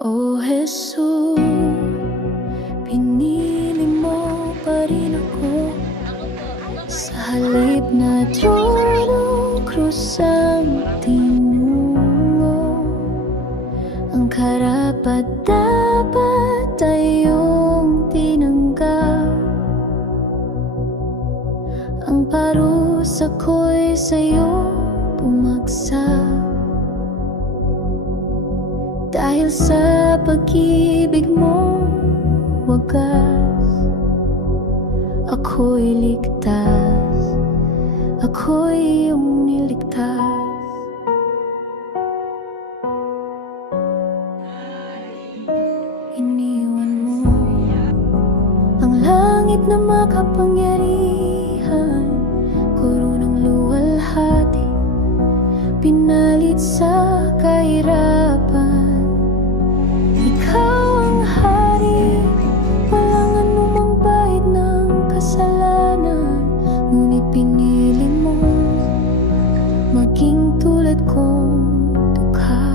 O Jesus, pinili mo pa rin ako sa halip na trono, krus ang tinungo. Ang karapat-dapat ay iyong tinanggap. Ang parusa ko'y sa'yo bumagsak. Dahil sa pag-ibig mo wagas, ako'y ligtas, ako'y iyong niligtas. Iniwan mo ang langit na makapangyarihan, koronang luwalhati, pinalit sa kahirapan. Ikaw ang hari, walang anumang bahid ng kasalanan. Ngunit pinili mo maging tulad kong dukha.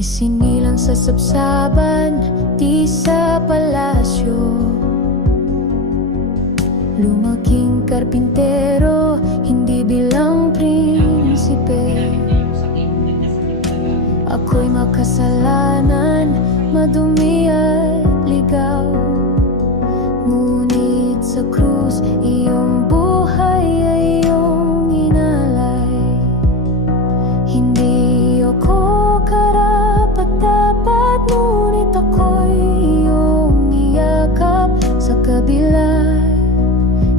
Isinilang sa sabsaban, di sa palasyo. Lumaking karpintero, hindi bilang prinsipe. Ako'y makasalanan, madumi at ligaw. Ngunit sa krus, iyong buhay ay iyong inalay. Hindi ako karapat-dapat, ngunit ako'y iyong iyakap. Sa kabila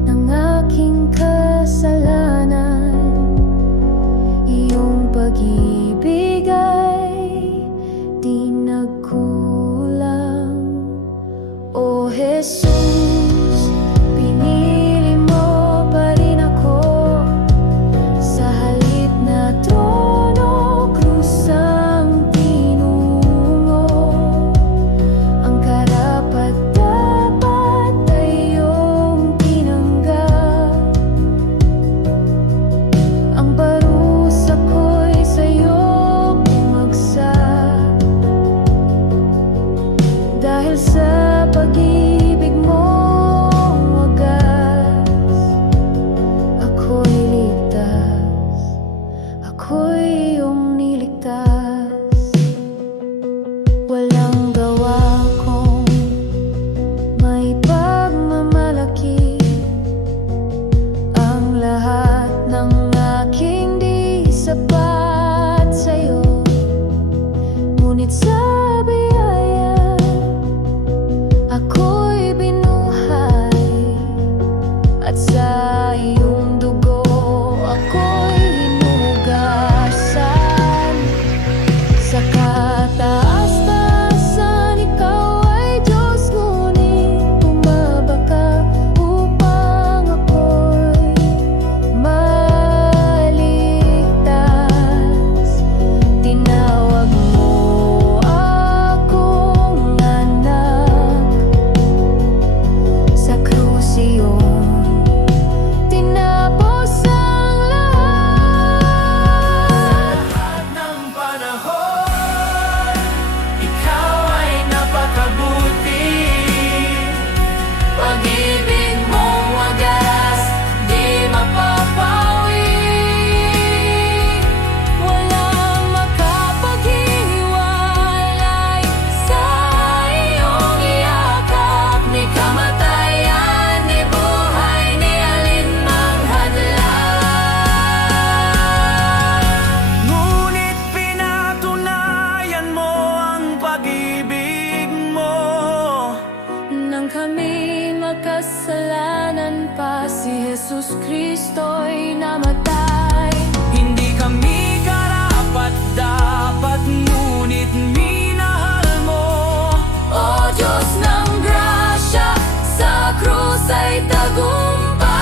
ng aking kasalanan, iyong pag-ibig ay di nagkulang. O Jesus, pinili mo pa rin ako sa halip na trono, krus ang tinungo. Ang karapat-dapat ay iyong tinanggap. Ang parusa ko'y sa'yo bumagsak. Dahil sa pag-ibig mo wagas, ako'y ligtas, ako'y iyong niligtas. Walang gawa kong may pagmamalaki, ang lahat ng aking di sapat sa'yo. Ngunit sa biyaya, ako'y binuhay, at sa iyong dugo ako'y hinugasan. Sa kataas-taasan, ikaw ay Diyos, ngunit bumaba ka upang ako'y maligtas. Tinawag mo akong anak, sa krus iyong tinapos ang lahat. Ng panahon, ikaw ay napakabuti. Pag-ibig mong wagas, di mapapawi. Walang makapaghiwalay sa iyong iyakap. Ni kamatayan, ni buhay, ni alinmang hadlang. Ngunit pinatunayan mo ang pag-ibig mo. Nang kami makasalanan pa, si Jesus Kristo'y namatay. Hindi kami karapat-dapat, ngunit minahal mo. O Diyos ng grasya, sa krus ay tagumpay.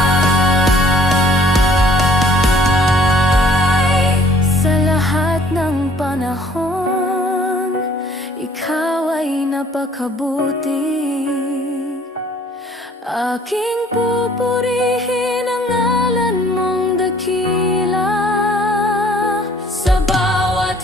Sa lahat ng panahon, ikaw ay napakabuti. Aking pupurihin ang ngalan mong dakila. Sa bawat